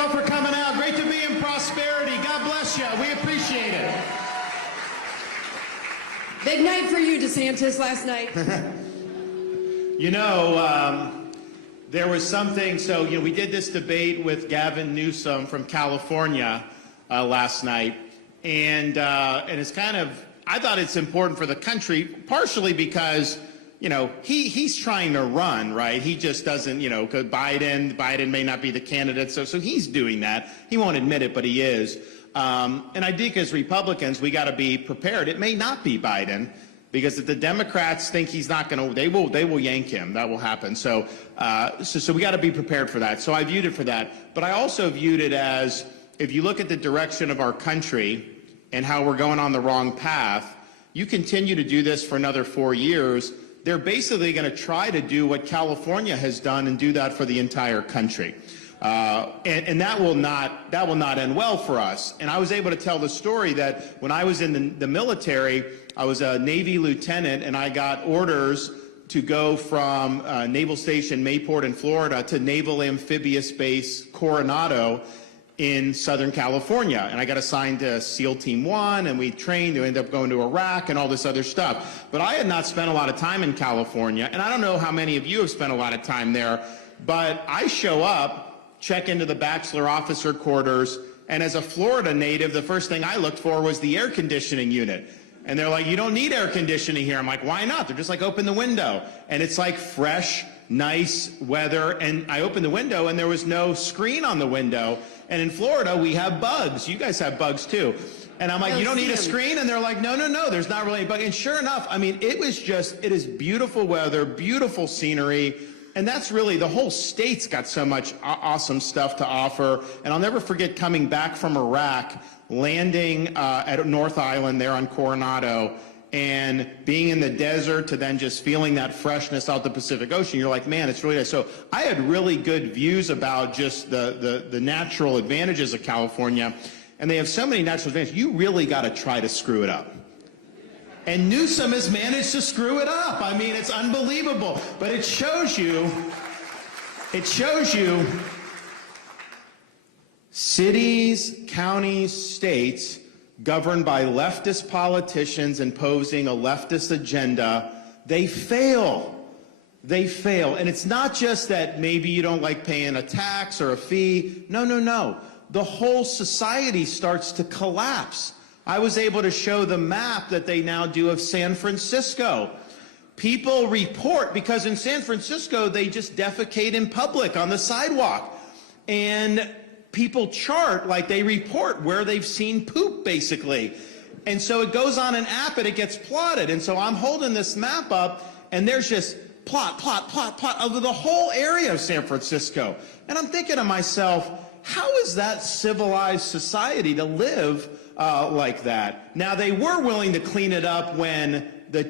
y'all for coming out. Great to be in prosperity. God bless you. We appreciate it. Big night for you, DeSantis, last night. You know, there was something, so, you know, we did this debate with Gavin Newsom from California last night, and it's kind of, I thought it's important for the country, partially because, you know, he's trying to run, right? He just doesn't, you know, because Biden may not be the candidate, so he's doing that. He won't admit it, but he is. And I think as Republicans, we got to be prepared. It may not be Biden, because if the Democrats think he's not going to, they will yank him. That will happen. So we got to be prepared for that. So I viewed it for that. But I also viewed it as, if you look at the direction of our country and how we're going on the wrong path, you continue to do this for another 4 years, they're basically going to try to do what California has done and do that for the entire country. And that will not end well for us. And I was able to tell the story that when I was in the military, I was a Navy lieutenant, and I got orders to go from Naval Station Mayport in Florida to Naval Amphibious Base Coronado in Southern California. And I got assigned to SEAL Team 1, and we trained to end up going to Iraq and all this other stuff. But I had not spent a lot of time in California, and I don't know how many of you have spent a lot of time there, but I show up, check into the bachelor officer quarters, and as a Florida native, the first thing I looked for was the air conditioning unit. And they're like, you don't need air conditioning here. I'm like, why not? They're just like, open the window. And it's like fresh, nice weather. And I opened the window, and there was no screen on the window. And in Florida, we have bugs. You guys have bugs too. And I'm like, you don't need a screen? And they're like, no, there's not really a bug. And sure enough, I mean, it is beautiful weather, beautiful scenery. And that's really, the whole state's got so much awesome stuff to offer. And I'll never forget coming back from Iraq, landing at North Island there on Coronado, and being in the desert to then just feeling that freshness out the Pacific Ocean. You're like, man, it's really nice. So I had really good views about just the natural advantages of California. And they have so many natural advantages. You really got to try to screw it up. And Newsom has managed to screw it up. I mean, it's unbelievable. But it shows you cities, counties, states governed by leftist politicians imposing a leftist agenda, they fail. They fail. And it's not just that maybe you don't like paying a tax or a fee. No. The whole society starts to collapse. I was able to show the map that they now do of San Francisco. People report, because in San Francisco, they just defecate in public on the sidewalk. And people chart, like they report where they've seen poop, basically. And so it goes on an app and it gets plotted. And so I'm holding this map up, and there's just plot over the whole area of San Francisco. And I'm thinking to myself, how is that civilized society to live like that? Now, they were willing to clean it up when the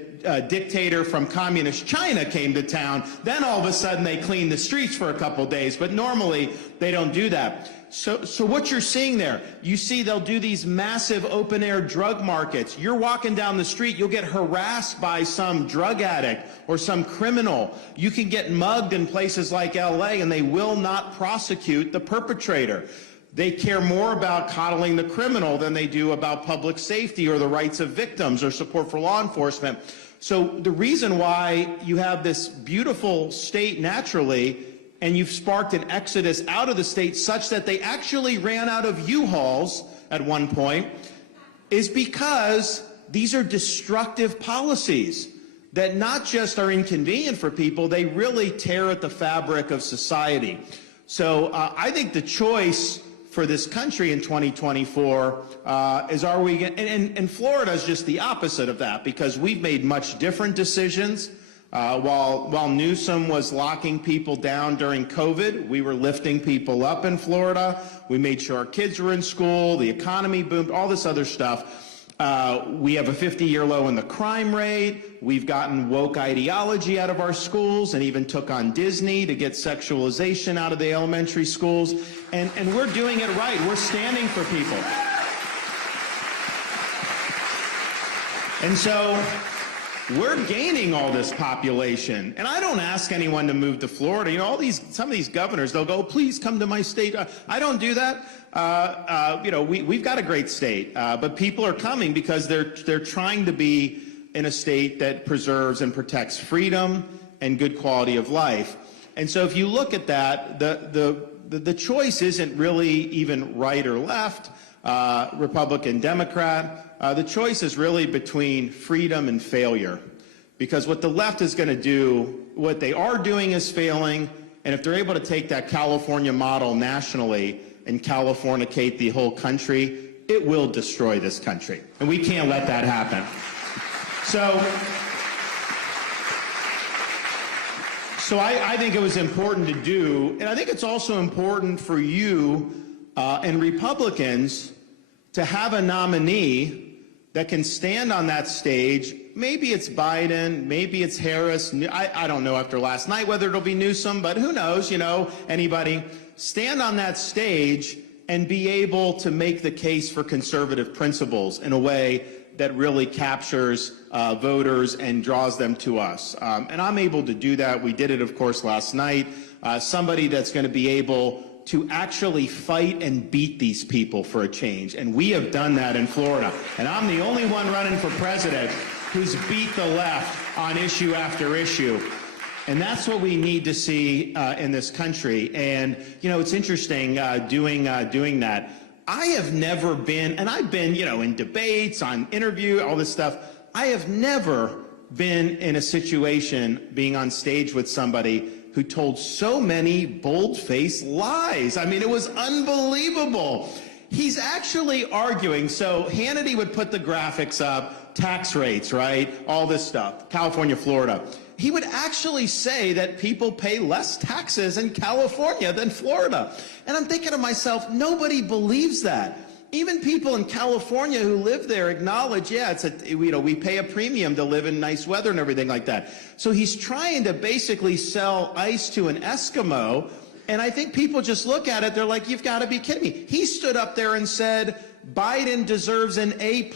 dictator from communist China came to town. Then all of a sudden they cleaned the streets for a couple days, but normally they don't do that. So what you're seeing there, you see they'll do these massive open-air drug markets. You're walking down the street, you'll get harassed by some drug addict or some criminal. You can get mugged in places like LA, and they will not prosecute the perpetrator. They care more about coddling the criminal than they do about public safety or the rights of victims or support for law enforcement. So the reason why you have this beautiful state naturally, and you've sparked an exodus out of the state such that they actually ran out of U-Hauls at one point, is because these are destructive policies that not just are inconvenient for people, they really tear at the fabric of society. So I think the choice for this country in 2024 is, are we, and Florida is just the opposite of that, because we've made much different decisions. While Newsom was locking people down during COVID, we were lifting people up in Florida. We made sure our kids were in school, the economy boomed, all this other stuff. We have a 50-year low in the crime rate. We've gotten woke ideology out of our schools and even took on Disney to get sexualization out of the elementary schools. And we're doing it right. We're standing for people. And so we're gaining all this population. And I don't ask anyone to move to Florida. You know, some of these governors, they'll go, please come to my state. I don't do that. You know, we've got a great state, but people are coming because they're trying to be in a state that preserves and protects freedom and good quality of life. And so if you look at that, the choice isn't really even right or left, Republican, Democrat. The choice is really between freedom and failure, because what the left is going to do, what they are doing is failing, and if they're able to take that California model nationally and Californicate the whole country, it will destroy this country, and we can't let that happen. So I think it was important to do, and I think it's also important for you and Republicans to have a nominee that can stand on that stage. Maybe it's Biden, maybe it's Harris. I don't know after last night whether it'll be Newsom, but who knows, you know, anybody. Stand on that stage and be able to make the case for conservative principles in a way that really captures voters and draws them to us. And I'm able to do that. We did it, of course, last night. Somebody that's going to be able to actually fight and beat these people for a change. And we have done that in Florida. And I'm the only one running for president who's beat the left on issue after issue. And that's what we need to see in this country. And, you know, it's interesting doing that. I have never been, and I've been, you know, in debates, on interview, all this stuff. I have never been in a situation being on stage with somebody who told so many bold-faced lies. I mean, it was unbelievable. He's actually arguing, so Hannity would put the graphics up, tax rates, right? All this stuff, California, Florida. He would actually say that people pay less taxes in California than Florida. And I'm thinking to myself, nobody believes that. Even people in California who live there acknowledge, yeah, we pay a premium to live in nice weather and everything like that. So he's trying to basically sell ice to an Eskimo, and I think people just look at it, they're like, you've got to be kidding me. He stood up there and said, Biden deserves an A+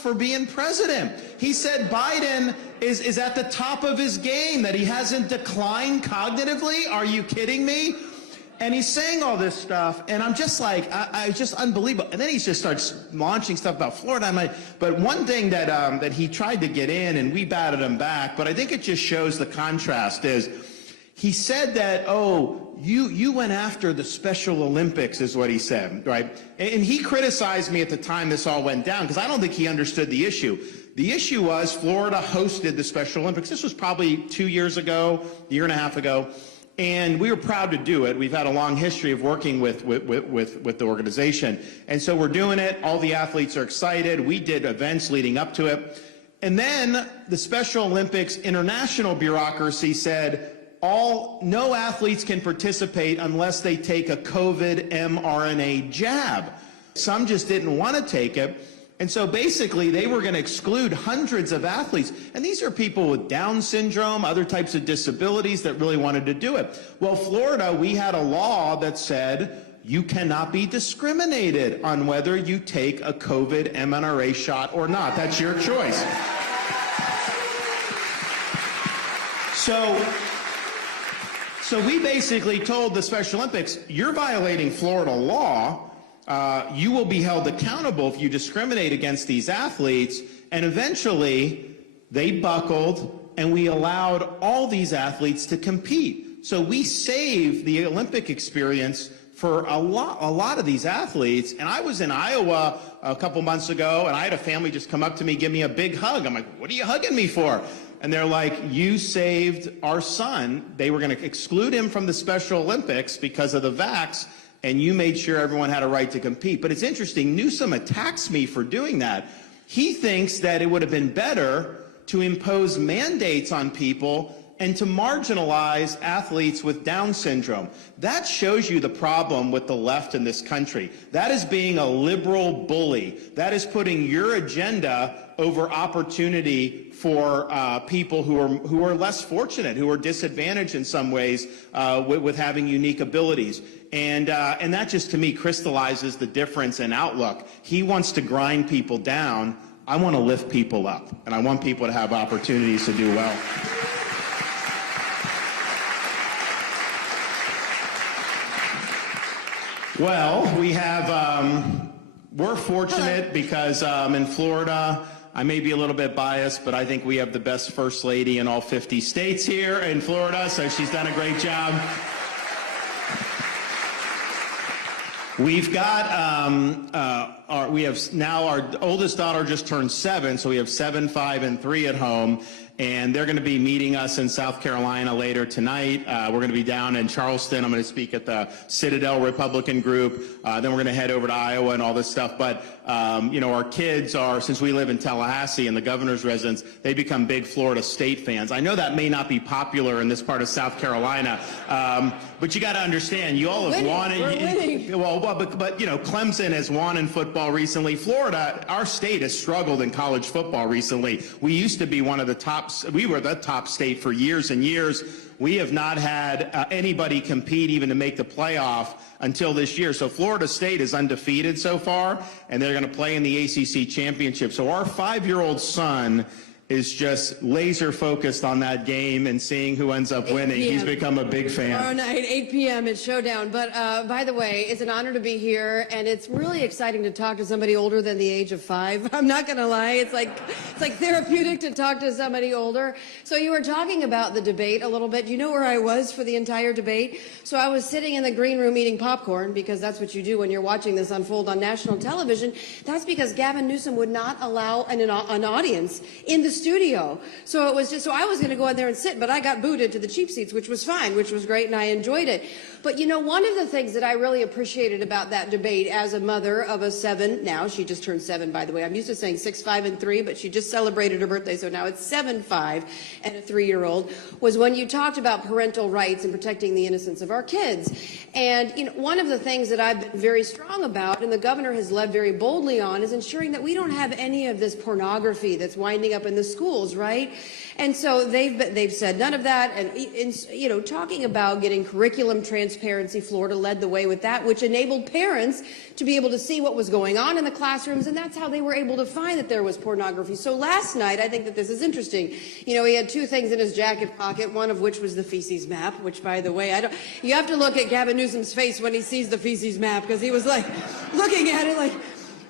for being president. He said Biden is at the top of his game, that he hasn't declined cognitively. Are you kidding me? And he's saying all this stuff, and I'm just like, I just unbelievable. And then he just starts launching stuff about Florida. I'm like, but one thing that he tried to get in, and we batted him back, but I think it just shows the contrast is, he said that, oh, you went after the Special Olympics, is what he said, right? And he criticized me at the time this all went down, because I don't think he understood the issue. The issue was Florida hosted the Special Olympics. This was probably 2 years ago, a year and a half ago. And we were proud to do it. We've had a long history of working with the organization. And so we're doing it. All the athletes are excited. We did events leading up to it. And then the Special Olympics international bureaucracy said, no athletes can participate unless they take a COVID mRNA jab. Some just didn't want to take it. And so basically they were going to exclude hundreds of athletes. And these are people with Down syndrome, other types of disabilities that really wanted to do it. Well, Florida, we had a law that said you cannot be discriminated on whether you take a COVID mRNA shot or not. That's your choice. So we basically told the Special Olympics, you're violating Florida law. You will be held accountable if you discriminate against these athletes. And eventually, they buckled, and we allowed all these athletes to compete. So we saved the Olympic experience for a lot of these athletes. And I was in Iowa a couple months ago, and I had a family just come up to me, give me a big hug. I'm like, what are you hugging me for? And they're like, you saved our son. They were going to exclude him from the Special Olympics because of the vax, and you made sure everyone had a right to compete. But it's interesting, Newsom attacks me for doing that. He thinks that it would have been better to impose mandates on people and to marginalize athletes with Down syndrome. That shows you the problem with the left in this country. That is being a liberal bully. That is putting your agenda over opportunity for people who are less fortunate, who are disadvantaged in some ways with having unique abilities. And that just, to me, crystallizes the difference in outlook. He wants to grind people down. I want to lift people up, and I want people to have opportunities to do well. Well, we have, we're fortunate because in Florida, I may be a little bit biased, but I think we have the best First Lady in all 50 states here in Florida, so she's done a great job. We've got, our oldest daughter just turned 7, so we have 7, 5, and 3 at home. And they're going to be meeting us in South Carolina later tonight. We're going to be down in Charleston. I'm going to speak at the Citadel Republican group. Then we're going to head over to Iowa and all this stuff. But, you know, our kids are, since we live in Tallahassee and the governor's residence, they become big Florida State fans. I know that may not be popular in this part of South Carolina, but you got to understand, you all have won. But, you know, Clemson has won in football recently. Florida, our state has struggled in college football recently. We used to be one of the top. We were the top state for years and years. We have not had anybody compete even to make the playoff until this year. So Florida State is undefeated so far, and they're going to play in the ACC championship. So our 5-year-old son is just laser focused on that game and seeing who ends up winning. He's become a big fan. Tomorrow night, 8 p.m. it's Showdown. But by the way, it's an honor to be here, and it's really exciting to talk to somebody older than the age of 5. I'm not going to lie. It's like therapeutic to talk to somebody older. So you were talking about the debate a little bit. You know where I was for the entire debate? So I was sitting in the green room eating popcorn, because that's what you do when you're watching this unfold on national television. That's because Gavin Newsom would not allow an audience in the studio. So it was just, so I was going to go in there and sit, but I got booted to the cheap seats, which was fine, which was great, and I enjoyed it. But you know, one of the things that I really appreciated about that debate as a mother of a 7, now she just turned 7, by the way. I'm used to saying 6, 5, and 3, but she just celebrated her birthday, so now it's 7, 5, and a 3-year-old, was when you talked about parental rights and protecting the innocence of our kids. And you know, one of the things that I've been very strong about, and the governor has led very boldly on, is ensuring that we don't have any of this pornography that's winding up in the schools, right? And so they've said none of that, and you know, talking about getting curriculum transparency, Florida led the way with that, which enabled parents to be able to see what was going on in the classrooms, and that's how they were able to find that there was pornography. So last night, I think that this is interesting. You know, he had 2 things in his jacket pocket, one of which was the feces map, which, by the way, you have to look at Gavin Newsom's face when he sees the feces map, because he was like looking at it like,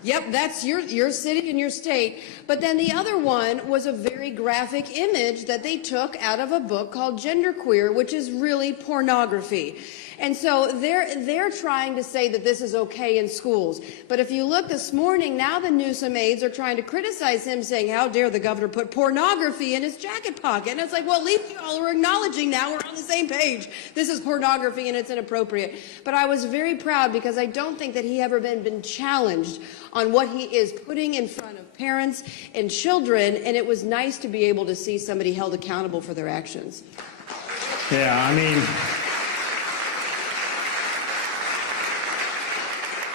yep, that's your city and your state. But then the other one was a very graphic image that they took out of a book called Genderqueer, which is really pornography. And so they're trying to say that this is okay in schools. But if you look this morning, now the Newsom aides are trying to criticize him, saying, how dare the governor put pornography in his jacket pocket? And it's like, well, at least you all are acknowledging now we're on the same page. This is pornography and it's inappropriate. But I was very proud, because I don't think that he ever been challenged on what he is putting in front of parents and children, and it was nice to be able to see somebody held accountable for their actions. Yeah, I mean,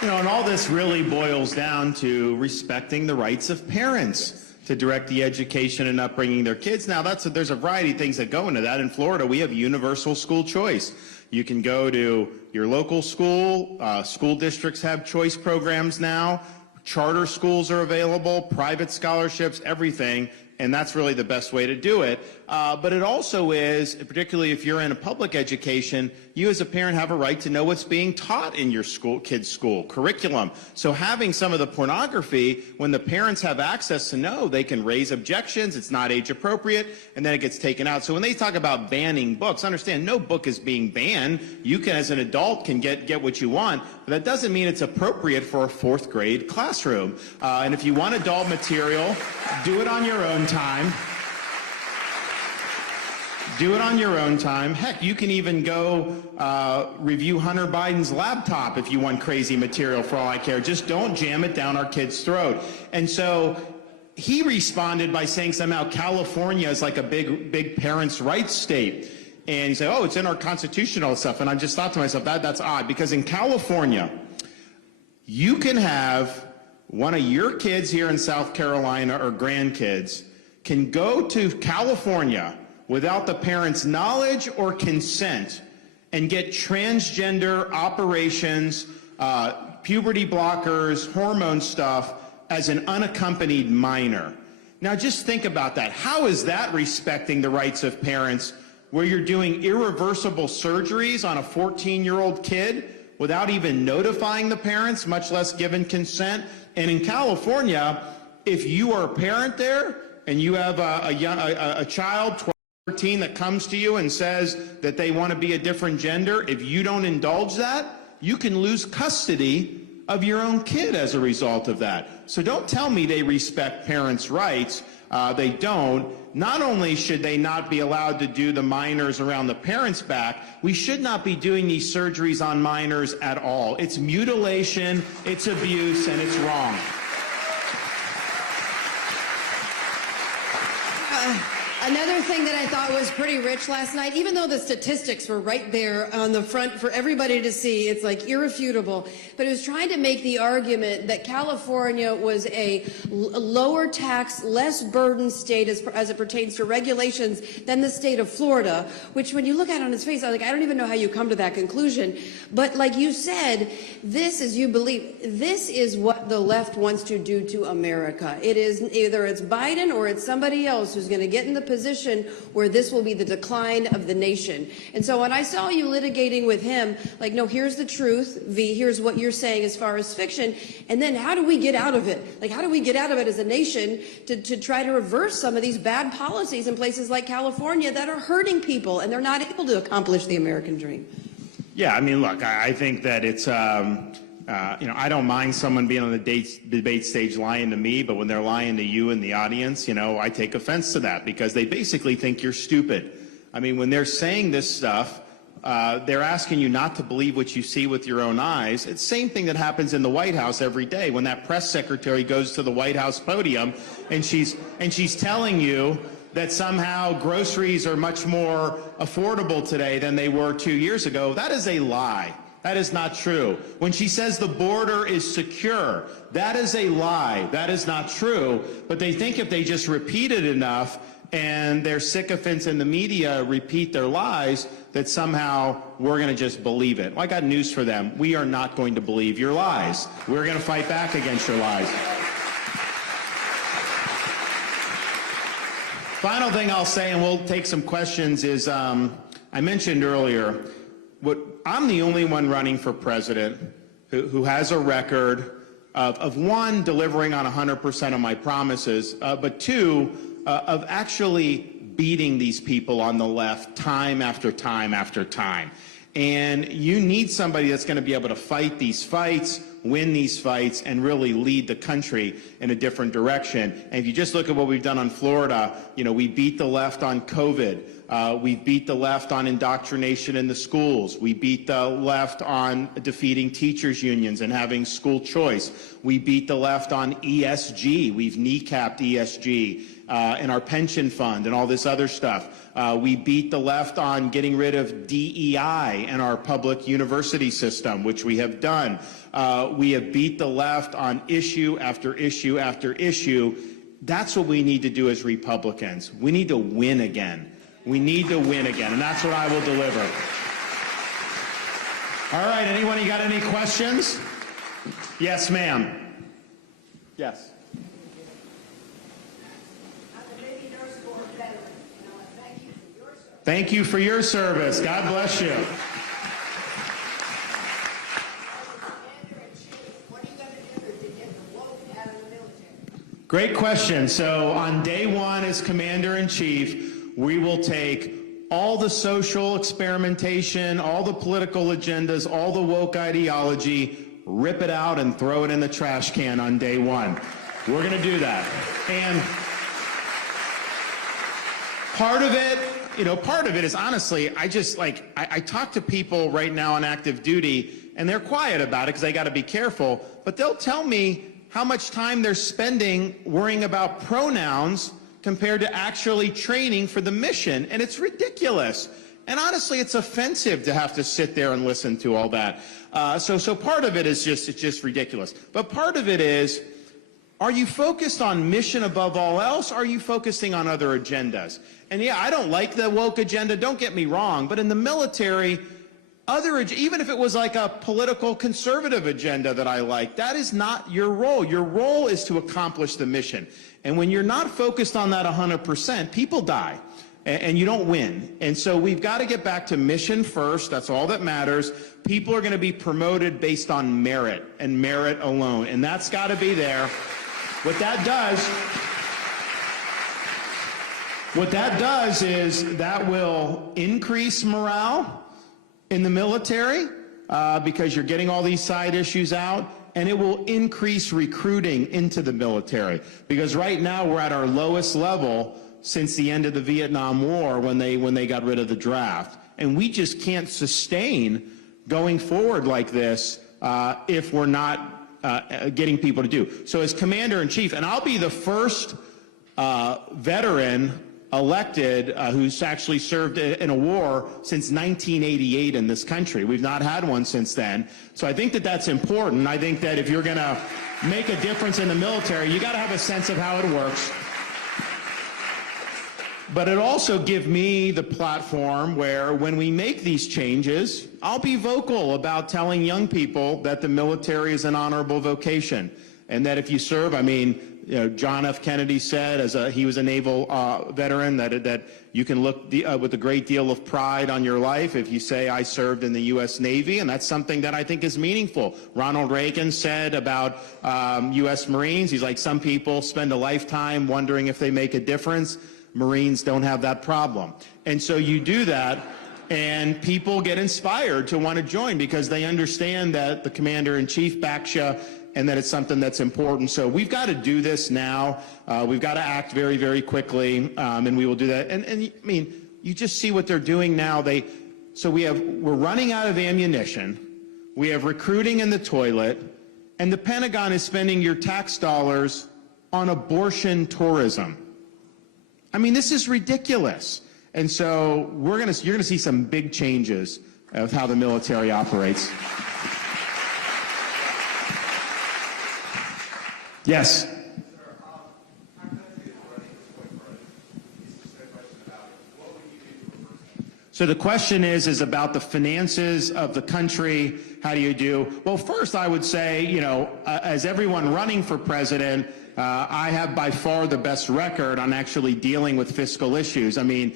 you know, and all this really boils down to respecting the rights of parents to direct the education and upbringing their kids. Now, there's a variety of things that go into that. In Florida, we have universal school choice. You can go to your local school. School districts have choice programs now. Charter schools are available, private scholarships, everything, and that's really the best way to do it. But it also is, particularly if you're in a public education, you as a parent have a right to know what's being taught in your kid's school curriculum. So having some of the pornography, when the parents have access to know, they can raise objections, it's not age appropriate, and then it gets taken out. So when they talk about banning books, understand no book is being banned. You can, as an adult, can get what you want, but that doesn't mean it's appropriate for a 4th grade classroom. And if you want adult material, do it on your own time. Do it on your own time. Heck, you can even go review Hunter Biden's laptop if you want crazy material, for all I care. Just don't jam it down our kid's throat. And so he responded by saying somehow California is like a big parents' rights state. And he said, oh, it's in our constitution, all stuff. And I just thought to myself, that's odd, because in California, you can have one of your kids here in South Carolina or grandkids can go to California without the parent's knowledge or consent and get transgender operations, puberty blockers, hormone stuff as an unaccompanied minor. Now just think about that. How is that respecting the rights of parents where you're doing irreversible surgeries on a 14-year-old kid without even notifying the parents, much less giving consent? And in California, if you are a parent there and you have a child, 12, 13, that comes to you and says that they want to be a different gender, if you don't indulge that, you can lose custody of your own kid as a result of that. So don't tell me they respect parents' rights. They don't. Not only should they not be allowed to do the minors around the parents' back, we should not be doing these surgeries on minors at all. It's mutilation, it's abuse, and it's wrong. Another thing that I thought was pretty rich last night, even though the statistics were right there on the front for everybody to see, it's like irrefutable, but it was trying to make the argument that California was a lower tax, less burdened state as it pertains to regulations than the state of Florida, which when you look at it on its face, I was like, I don't even know how you come to that conclusion. But like you said, this is, you believe, this is what the left wants to do to America. It is either it's Biden or it's somebody else who's going to get in the position where this will be the decline of the nation. And so when I saw you litigating with him, like, no, here's the truth, V, here's what you're saying as far as fiction, and then how do we get out of it? Like, how do we get out of it as a nation to try to reverse some of these bad policies in places like California that are hurting people and they're not able to accomplish the American dream? Yeah, I mean, look, I think that it's, you know, I don't mind someone being on the debate stage lying to me, but when they're lying to you in the audience, you know, I take offense to that because they basically think you're stupid. I mean, when they're saying this stuff, they're asking you not to believe what you see with your own eyes. It's the same thing that happens in the White House every day when that press secretary goes to the White House podium and she's telling you that somehow groceries are much more affordable today than they were 2 years ago. That is a lie. That is not true. When she says the border is secure, that is a lie. That is not true. But they think if they just repeat it enough and their sycophants in the media repeat their lies, that somehow we're going to just believe it. Well, I got news for them. We are not going to believe your lies. We're going to fight back against your lies. Final thing I'll say, and we'll take some questions, is I mentioned earlier, I'm the only one running for president who has a record of one, delivering on 100% of my promises, but two, of actually beating these people on the left time after time after time. And you need somebody that's going to be able to fight these fights, win these fights, and really lead the country in a different direction. And if you just look at what we've done on Florida, you know, we beat the left on COVID. We beat the left on indoctrination in the schools. We beat the left on defeating teachers' unions and having school choice. We beat the left on ESG. We've kneecapped ESG in our pension fund and all this other stuff. We beat the left on getting rid of DEI in our public university system, which we have done. We have beat the left on issue after issue after issue. That's what we need to do as Republicans. We need to win again. We need to win again, and that's what I will deliver. All right, anyone, you got any questions? Yes, ma'am. Yes. Thank you for your service. God bless you. Great question. So on day one as Commander-in-Chief, we will take all the social experimentation, all the political agendas, all the woke ideology, rip it out and throw it in the trash can on day one. We're going to do that. And part of it, you know, part of it is honestly, I talk to people right now on active duty and they're quiet about it because they got to be careful, but they'll tell me how much time they're spending worrying about pronouns compared to actually training for the mission, and it's ridiculous. And honestly, it's offensive to have to sit there and listen to all that. So part of it is just, it's just ridiculous. But part of it is, are you focused on mission above all else, or are you focusing on other agendas? And yeah, I don't like the woke agenda, don't get me wrong, but in the military, even if it was like a political conservative agenda that I like, that is not your role. Your role is to accomplish the mission. And when you're not focused on that 100%, people die. And you don't win. And so we've got to get back to mission first. That's all that matters. People are going to be promoted based on merit and merit alone. And that's got to be there. What that does is that will increase morale in the military because you're getting all these side issues out. And it will increase recruiting into the military. Because right now we're at our lowest level since the end of the Vietnam War when they got rid of the draft. And we just can't sustain going forward like this if we're not getting people to do. So as Commander-in-Chief, and I'll be the first veteran elected who's actually served in a war since 1988 in this country. We've not had one since then. So I think that that's important. I think that if you're going to make a difference in the military, you got to have a sense of how it works. But it also gives me the platform where when we make these changes, I'll be vocal about telling young people that the military is an honorable vocation. And that if you serve, I mean, you know, John F. Kennedy said, he was a naval veteran, that you can look with a great deal of pride on your life if you say, I served in the U.S. Navy, and that's something that I think is meaningful. Ronald Reagan said about U.S. Marines, he's like, some people spend a lifetime wondering if they make a difference. Marines don't have that problem. And so you do that, and people get inspired to want to join because they understand that the Commander-in-Chief backs you and that it's something that's important. So we've got to do this now. We've got to act very, very quickly, and we will do that. And I mean, you just see what they're doing now. We're running out of ammunition. We have recruiting in the toilet, and the Pentagon is spending your tax dollars on abortion tourism. I mean, this is ridiculous. And so you're going to see some big changes of how the military operates. Yes. So the question is about the finances of the country. How do you do? Well, first I would say, you know, as everyone running for president, I have by far the best record on actually dealing with fiscal issues. I mean,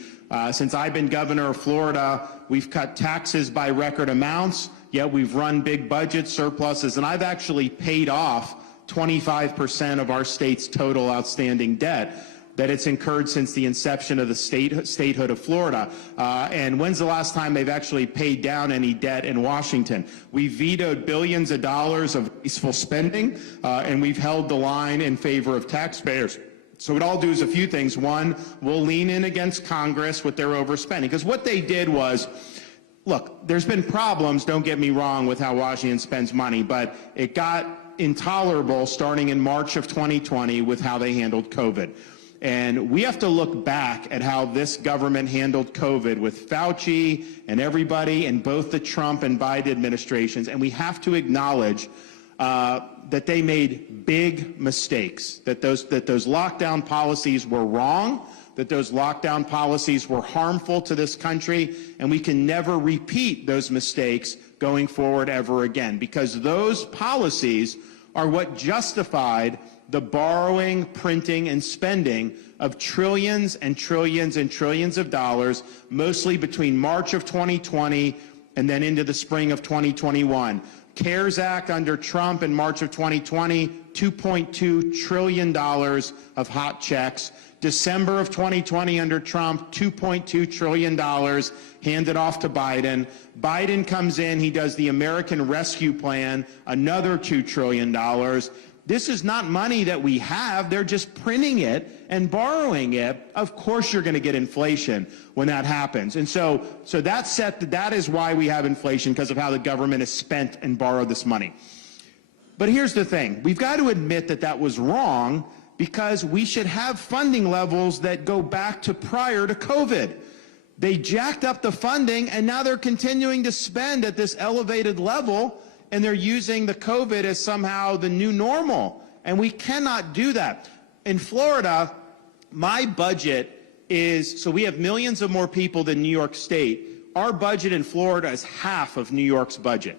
since I've been governor of Florida, we've cut taxes by record amounts, yet we've run big budget surpluses, and I've actually paid off 25% of our state's total outstanding debt that it's incurred since the inception of the statehood of Florida. And when's the last time they've actually paid down any debt in Washington? We vetoed billions of dollars of wasteful spending, and we've held the line in favor of taxpayers. So what I'll do is a few things. One, we'll lean in against Congress with their overspending, because what they did was, look, there's been problems, don't get me wrong, with how Washington spends money, but it got intolerable starting in March of 2020 with how they handled COVID. And we have to look back at how this government handled COVID with Fauci and everybody in both the Trump and Biden administrations. And we have to acknowledge that they made big mistakes, that those lockdown policies were wrong, that those lockdown policies were harmful to this country, and we can never repeat those mistakes going forward ever again, because those policies are what justified the borrowing, printing, and spending of trillions and trillions and trillions of dollars, mostly between March of 2020 and then into the spring of 2021. CARES Act under Trump in March of 2020, $2.2 trillion of hot checks. December of 2020 under Trump, $2.2 trillion handed off to Biden. Biden comes in, he does the American Rescue Plan, another $2 trillion. This is not money that we have. They're just printing it and borrowing it. Of course you're going to get inflation when that happens. And so that is why we have inflation, because of how the government has spent and borrowed this money. But here's the thing. We've got to admit that that was wrong, because we should have funding levels that go back to prior to COVID. They jacked up the funding, and now they're continuing to spend at this elevated level, and they're using the COVID as somehow the new normal. And we cannot do that. In Florida, my budget is, so we have millions of more people than New York State. our budget in Florida is half of New York's budget.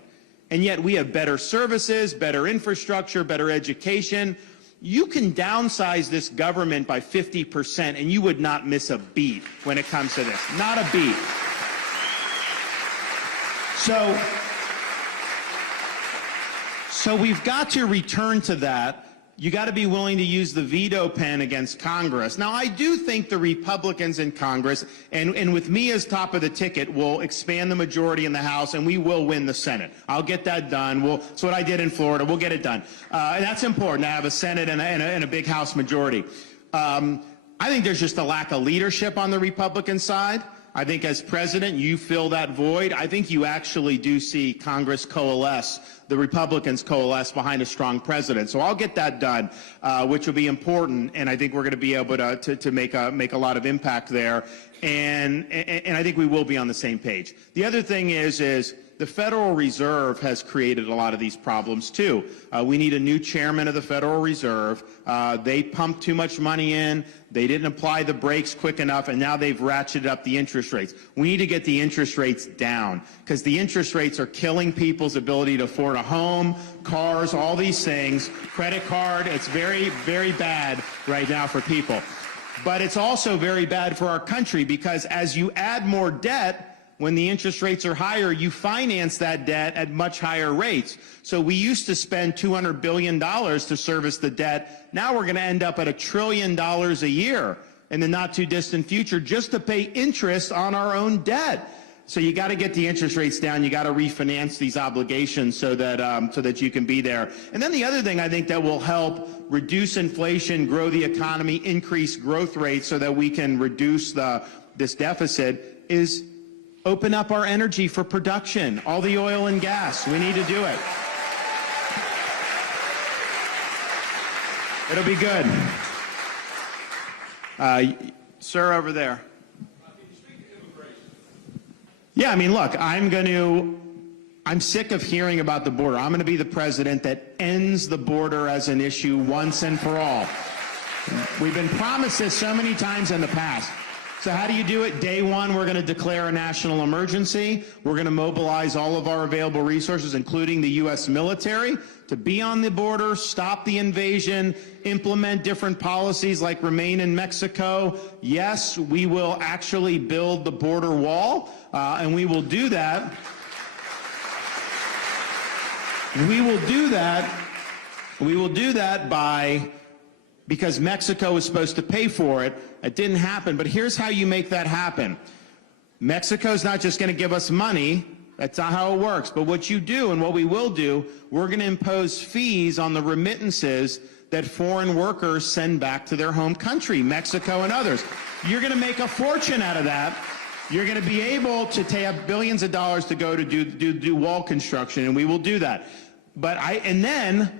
And yet we have better services, better infrastructure, better education. You can downsize this government by 50% and you would not miss a beat when it comes to this. Not a beat. So we've got to return to that. You got to be willing to use the veto pen against Congress. Now, I do think the Republicans in Congress, and with me as top of the ticket, will expand the majority in the House, and we will win the Senate. I'll get that done. That's what I did in Florida. We'll get it done. And that's important, to have a Senate and a big House majority. I think there's just a lack of leadership on the Republican side. I think as president, you fill that void. I think you actually do see Congress coalesce, the Republicans coalesce behind a strong president. So I'll get that done, which will be important, and I think we're going to be able to make a lot of impact there. And I think we will be on the same page. The other thing is the Federal Reserve has created a lot of these problems too. We need a new chairman of the Federal Reserve. They pumped too much money in. They didn't apply the brakes quick enough, and now they've ratcheted up the interest rates. We need to get the interest rates down, because the interest rates are killing people's ability to afford a home, cars, all these things, credit card. It's very, very bad right now for people. But it's also very bad for our country, because as you add more debt, when the interest rates are higher, you finance that debt at much higher rates. So we used to spend $200 billion to service the debt. Now we're going to end up at $1 trillion a year in the not too distant future just to pay interest on our own debt. So you got to get the interest rates down. You got to refinance these obligations so that you can be there. And then the other thing I think that will help reduce inflation, grow the economy, increase growth rates so that we can reduce this deficit is open up our energy for production, all the oil and gas. We need to do it. It'll be good. Sir, over there. Yeah, I mean, look, I'm sick of hearing about the border. I'm going to be the president that ends the border as an issue once and for all. We've been promised this so many times in the past. So how do you do it? Day one, we're going to declare a national emergency. We're going to mobilize all of our available resources, including the U.S. military, to be on the border, stop the invasion, implement different policies like remain in Mexico. Yes, we will actually build the border wall, and we will do that. We will do that because Mexico is supposed to pay for it. It didn't happen, but here's how you make that happen. Mexico's not just going to give us money. That's not how it works. But what you do, and what we will do, we're going to impose fees on the remittances that foreign workers send back to their home country, Mexico and others. You're going to make a fortune out of that. You're going to be able to have billions of dollars to go to do wall construction, and we will do that. And then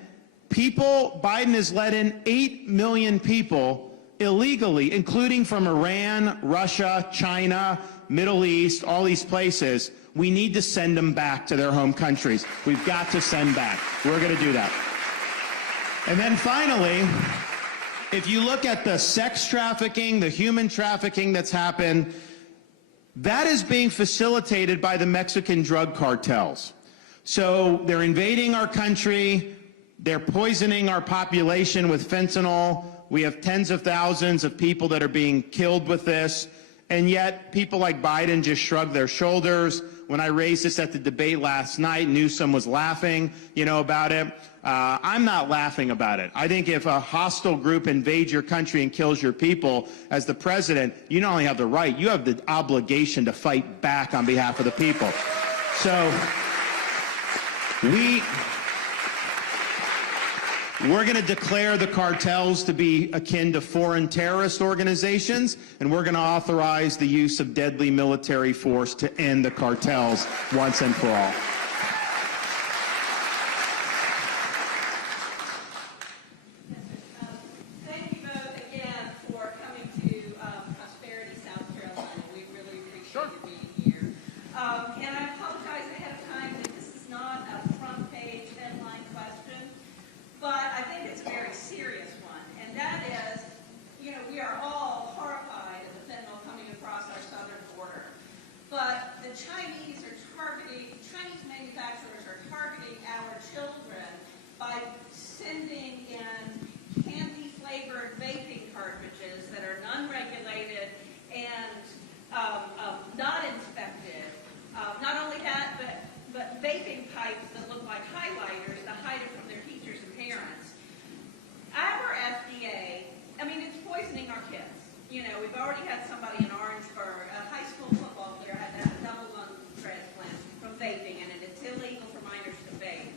Biden has let in 8 million people illegally, including from Iran, Russia, China, Middle East, all these places. We need to send them back to their home countries. We've got to send back. We're going to do that. And then finally, if you look at the sex trafficking, the human trafficking that's happened, that is being facilitated by the Mexican drug cartels. So they're invading our country. They're poisoning our population with fentanyl. We have tens of thousands of people that are being killed with this. And yet people like Biden just shrug their shoulders. When I raised this at the debate last night, Newsom was laughing, about it. I'm not laughing about it. I think if a hostile group invades your country and kills your people, as the president, you not only have the right, you have the obligation to fight back on behalf of the people. So we're going to declare the cartels to be akin to foreign terrorist organizations, and we're going to authorize the use of deadly military force to end the cartels once and for all. Thank you both again for coming to Prosperity, South Carolina. We really appreciate you being here. And I apologize ahead of time that this is not a front page headline question, but I think it's a very serious one. And that is, we are all horrified of the fentanyl coming across our southern border. But the we've already had somebody in Orangeburg, a high school football player had to have a double lung transplant from vaping, and it's illegal for minors to vape.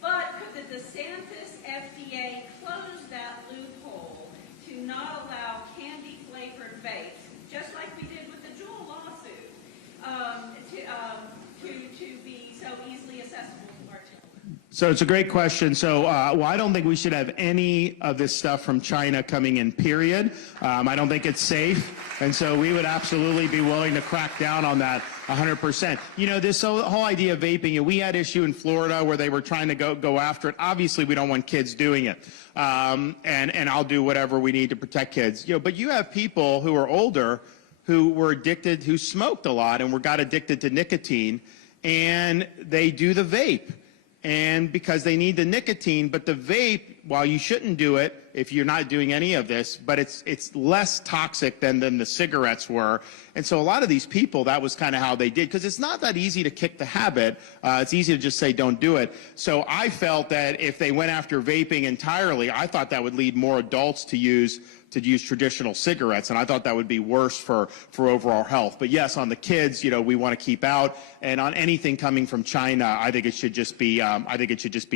But could the DeSantis FDA close that loophole to not allow candy-flavored vapes, just like we did with the Juul lawsuit, to be so easily accessible to our children? So it's a great question. So, well, I don't think we should have any of this stuff from China coming in, period. I don't think it's safe. And so we would absolutely be willing to crack down on that 100%. This whole idea of vaping, we had issue in Florida where they were trying to go after it. Obviously, we don't want kids doing it. And I'll do whatever we need to protect kids. But you have people who are older who were addicted, who smoked a lot and got addicted to nicotine, and they do the vape. And because they need the nicotine, but the vape, while you shouldn't do it if you're not doing any of this, but it's less toxic than the cigarettes were. And so a lot of these people, that was kind of how they did, because it's not that easy to kick the habit. It's easy to just say don't do it. So I felt that if they went after vaping entirely, I thought that would lead more adults to use traditional cigarettes, and I thought that would be worse for overall health. But yes, on the kids, we want to keep out, and on anything coming from China, I think it should just be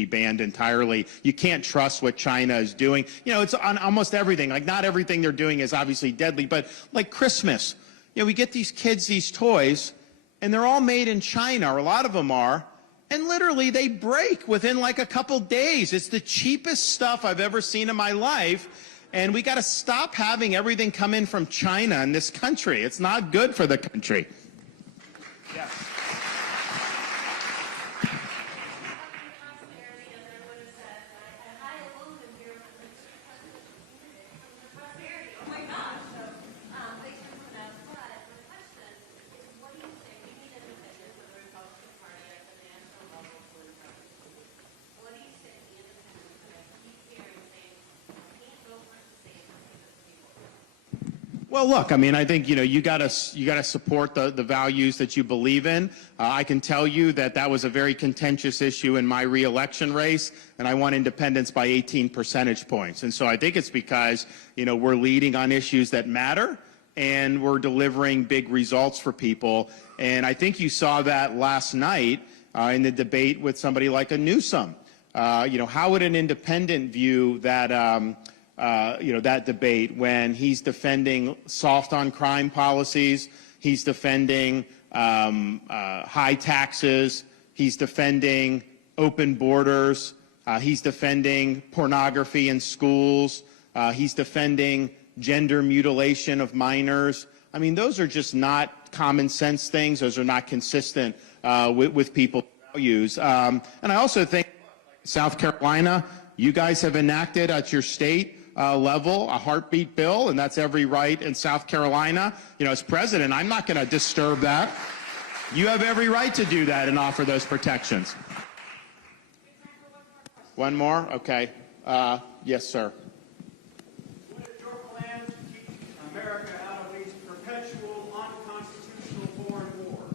banned entirely. You can't trust what China is doing. It's on almost everything. Like, not everything they're doing is obviously deadly, but like Christmas, we get these kids these toys, and they're all made in China, or a lot of them are. And literally, they break within like a couple days. It's the cheapest stuff I've ever seen in my life. And we got to stop having everything come in from China in this country. It's not good for the country. Yes. Well, look, I think, you gotta support the values that you believe in. I can tell you that was a very contentious issue in my re-election race, and I won independents by 18 percentage points. And so I think it's because, we're leading on issues that matter, and we're delivering big results for people. And I think you saw that last night in the debate with somebody like a Newsom. How would an independent view that, that debate when he's defending soft on crime policies, he's defending high taxes, he's defending open borders, he's defending pornography in schools, he's defending gender mutilation of minors. Those are just not common sense things. Those are not consistent with people's values. And I also think South Carolina, you guys have enacted at your state level a heartbeat bill, and that's every right in South Carolina. As president, I'm not going to disturb that. You have every right to do that and offer those protections. One more? Okay. Yes, sir. What is your plan to keep America out of these perpetual unconstitutional foreign wars?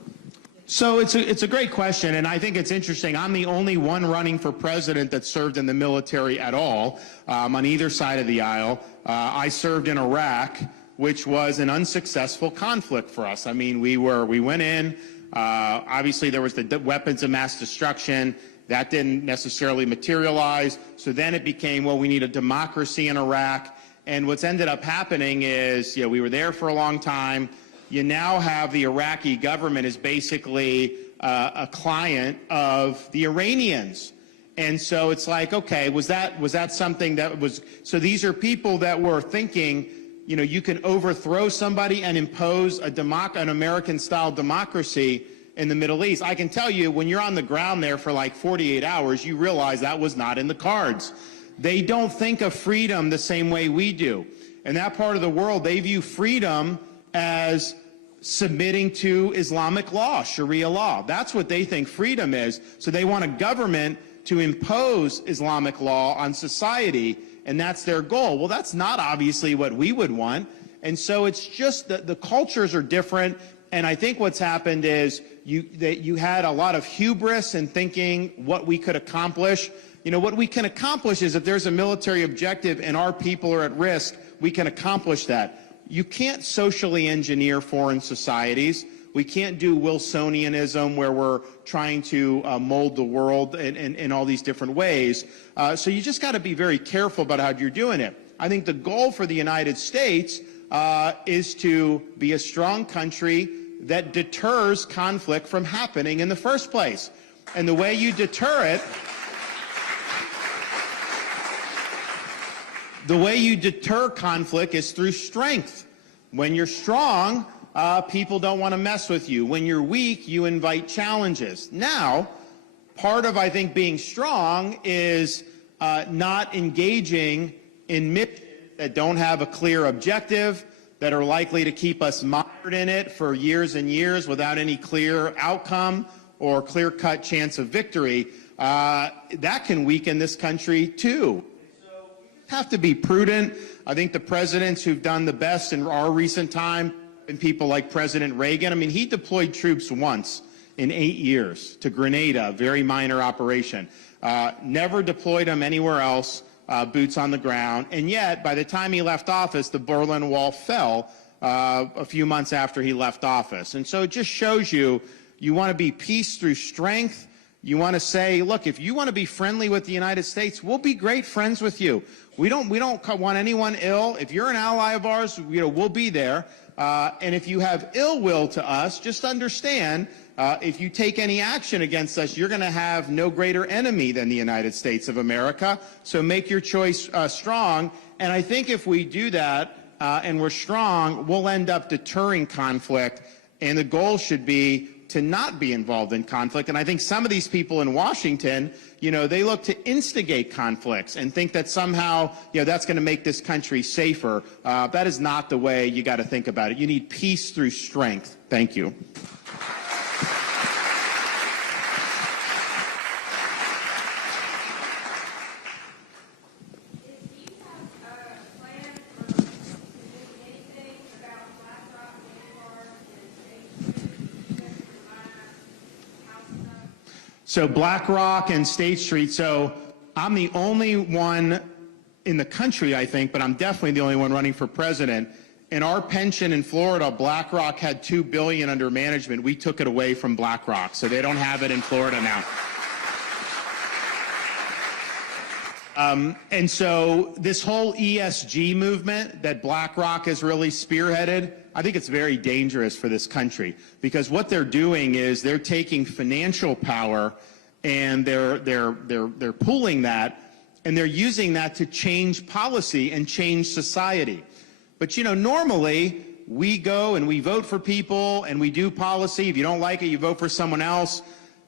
So it's a great question, and I think it's interesting. I'm the only one running for president that served in the military at all on either side of the aisle. I served in Iraq, which was an unsuccessful conflict for us. We went in. Obviously, there was the weapons of mass destruction. That didn't necessarily materialize. So then it became, well, we need a democracy in Iraq. And what's ended up happening is, we were there for a long time. You now have the Iraqi government is basically a client of the Iranians. And so it's like, okay, was that something that was, so these are people that were thinking, you can overthrow somebody and impose an American-style democracy in the Middle East. I can tell you, when you're on the ground there for like 48 hours, you realize that was not in the cards. They don't think of freedom the same way we do. In that part of the world, they view freedom as submitting to Islamic law, Sharia law. That's what they think freedom is. So they want a government to impose Islamic law on society, and that's their goal. Well, that's not obviously what we would want. And so it's just that the cultures are different. And I think what's happened is you had a lot of hubris in thinking what we could accomplish. What we can accomplish is if there's a military objective and our people are at risk, we can accomplish that. you can't socially engineer foreign societies. We can't do Wilsonianism where we're trying to mold the world in all these different ways. So you just got to be very careful about how you're doing it. I think the goal for the United States is to be a strong country that deters conflict from happening in the first place. And the way you deter it, the way you deter conflict is through strength. When you're strong, people don't want to mess with you. When you're weak, you invite challenges. Now, part of, I think, being strong is not engaging in missions that don't have a clear objective, that are likely to keep us mired in it for years and years without any clear outcome or clear-cut chance of victory. That can weaken this country, too. So we have to be prudent. I think the presidents who've done the best in our recent time, and people like President Reagan, I mean, he deployed troops once in 8 years to Grenada, very minor operation. Never deployed them anywhere else, boots on the ground. And yet, by the time he left office, the Berlin Wall fell a few months after he left office. And so it just shows you, you want to be peace through strength. You want to say, look, if you want to be friendly with the United States, we'll be great friends with you. We don't want anyone ill. If you're an ally of ours, we'll be there. And if you have ill will to us, just understand, if you take any action against us, you're going to have no greater enemy than the United States of America. So make your choice strong. And I think if we do that and we're strong, we'll end up deterring conflict. And the goal should be to not be involved in conflict. And I think some of these people in Washington, they look to instigate conflicts and think that somehow, that's going to make this country safer. That is not the way you got to think about it. You need peace through strength. Thank you. So BlackRock and State Street, so I'm the only one in the country, I think, but I'm definitely the only one running for president. In our pension in Florida, BlackRock had $2 billion under management. We took it away from BlackRock, so they don't have it in Florida now. And so this whole ESG movement that BlackRock has really spearheaded, I think it's very dangerous for this country, because what they're doing is they're taking financial power and they're pooling that, and they're using that to change policy and change society. But normally we go and we vote for people and we do policy. If you don't like it, you vote for someone else.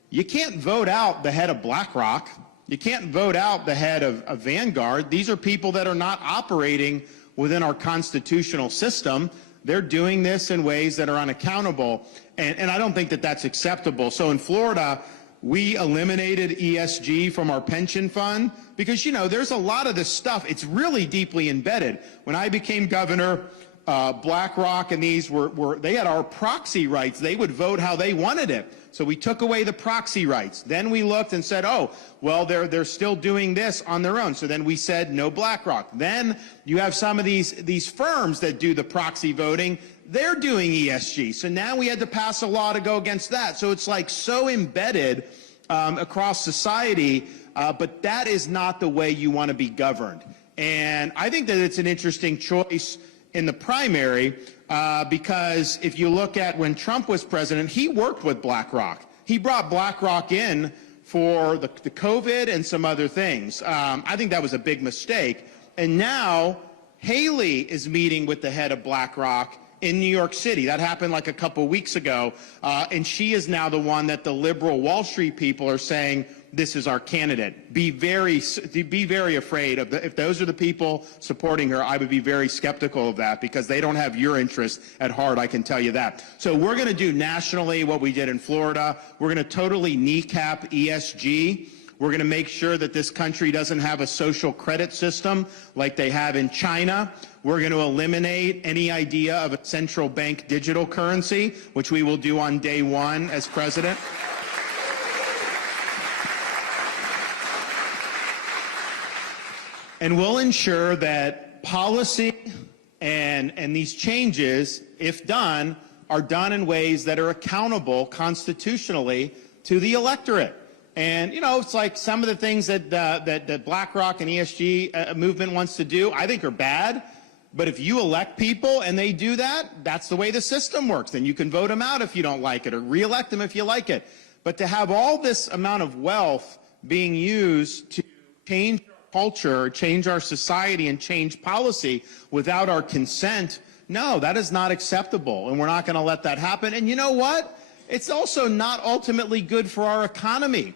You can't vote out the head of BlackRock. You can't vote out the head of Vanguard. These are people that are not operating within our constitutional system. They're doing this in ways that are unaccountable, and I don't think that that's acceptable. So in Florida, we eliminated ESG from our pension fund because, there's a lot of this stuff. It's really deeply embedded. When I became governor, BlackRock and these they had our proxy rights. They would vote how they wanted it. So we took away the proxy rights. Then we looked and said, oh, well, they're still doing this on their own. So then we said no BlackRock. Then you have some of these firms that do the proxy voting. They're doing ESG. So now we had to pass a law to go against that. So it's like so embedded across society, but that is not the way you want to be governed. And I think that it's an interesting choice in the primary, because if you look at when Trump was president, he worked with BlackRock. He brought BlackRock in for the COVID and some other things. I think that was a big mistake. And now Haley is meeting with the head of BlackRock in New York City. That happened like a couple weeks ago. And she is now the one that the liberal Wall Street people are saying, this is our candidate. Be very afraid of if those are the people supporting her. I would be very skeptical of that, because they don't have your interest at heart, I can tell you that. So we're going to do nationally what we did in Florida. We're going to totally kneecap ESG. We're going to make sure that this country doesn't have a social credit system like they have in China. We're going to eliminate any idea of a central bank digital currency, which we will do on day one as president. And we'll ensure that policy And these changes, if done, are done in ways that are accountable constitutionally to the electorate. And, you know, it's like some of the things that BlackRock and ESG movement wants to do, I think are bad. But if you elect people and they do that, that's the way the system works. Then you can vote them out if you don't like it, or re-elect them if you like it. But to have all this amount of wealth being used to change our culture, change our society, and change policy without our consent, no, that is not acceptable. And we're not going to let that happen. And you know what? It's also not ultimately good for our economy.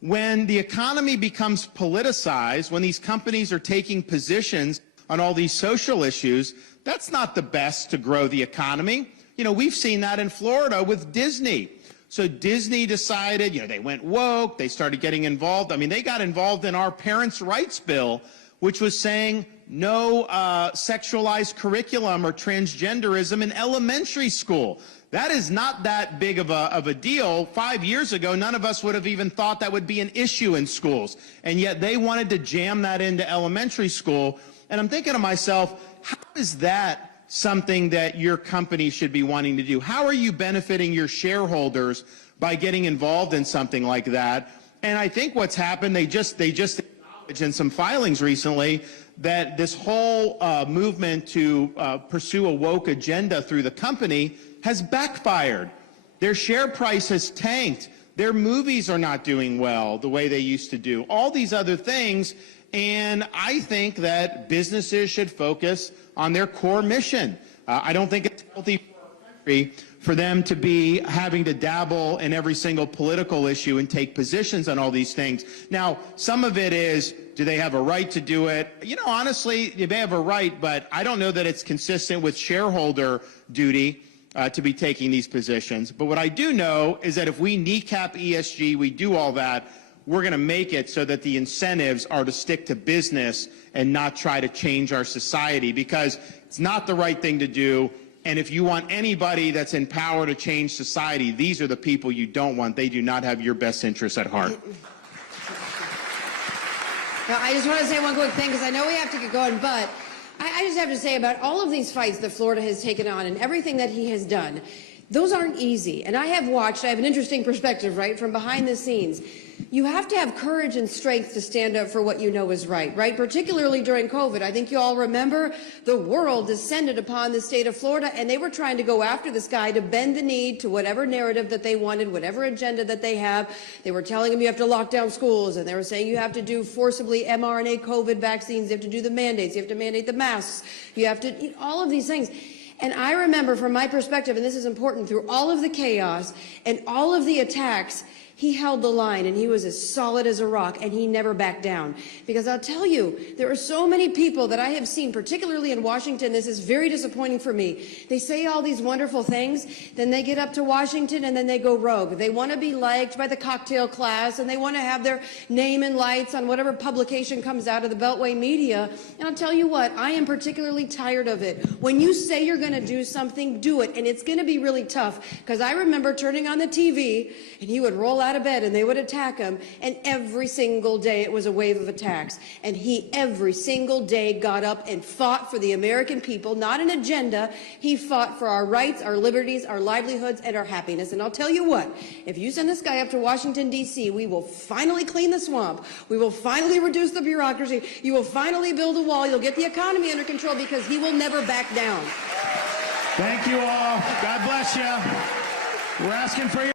When the economy becomes politicized, when these companies are taking positions on all these social issues, that's not the best to grow the economy. You know, we've seen that in Florida with Disney. So Disney decided, you know, they went woke, they started getting involved. I mean, they got involved in our parents' rights bill, which was saying no sexualized curriculum or transgenderism in elementary school. That is not that big of a deal. 5 years ago, none of us would have even thought that would be an issue in schools. And yet they wanted to jam that into elementary school. And I'm thinking to myself, how is that something that your company should be wanting to do? How are you benefiting your shareholders by getting involved in something like that? And I think what's happened, they just acknowledged in some filings recently that this whole movement to pursue a woke agenda through the company has backfired. Their share price has tanked. Their movies are not doing well the way they used to do. All these other things. And I think that businesses should focus on their core mission. I don't think it's healthy for our country for them to be having to dabble in every single political issue and take positions on all these things. Now, some of it is, do they have a right to do it? You know, honestly, they may have a right, but I don't know that it's consistent with shareholder duty to be taking these positions. But what I do know is that if we kneecap ESG, we do all that, we're going to make it so that the incentives are to stick to business and not try to change our society, because it's not the right thing to do. And if you want anybody that's in power to change society, these are the people you don't want. They do not have your best interests at heart. Now, I just want to say one quick thing, because I know we have to get going, but I just have to say about all of these fights that Florida has taken on and everything that he has done, those aren't easy. And I have an interesting perspective, right, from behind the scenes. You have to have courage and strength to stand up for what you know is right, right? Particularly during COVID. I think you all remember the world descended upon the state of Florida, and they were trying to go after this guy to bend the knee to whatever narrative that they wanted, whatever agenda that they have. They were telling him you have to lock down schools, and they were saying you have to do forcibly mRNA COVID vaccines, you have to do the mandates, you have to mandate the masks, you have to, all of these things. And I remember from my perspective, and this is important, through all of the chaos and all of the attacks, he held the line, and he was as solid as a rock, and he never backed down. Because I'll tell you, there are so many people that I have seen, particularly in Washington, this is very disappointing for me. They say all these wonderful things, then they get up to Washington, and then they go rogue. They want to be liked by the cocktail class, and they want to have their name in lights on whatever publication comes out of the Beltway media. And I'll tell you what, I am particularly tired of it. When you say you're going to do something, do it. And it's going to be really tough, because I remember turning on the TV, and he would roll out of bed and they would attack him, and every single day it was a wave of attacks, and he every single day got up and fought for the American people, not an agenda. He fought for our rights, our liberties, our livelihoods, and our happiness. And I'll tell you what, if you send this guy up to Washington, D.C., we will finally clean the swamp, we will finally reduce the bureaucracy, you will finally build a wall, you'll get the economy under control, because he will never back down. Thank you all. God bless you. We're asking for your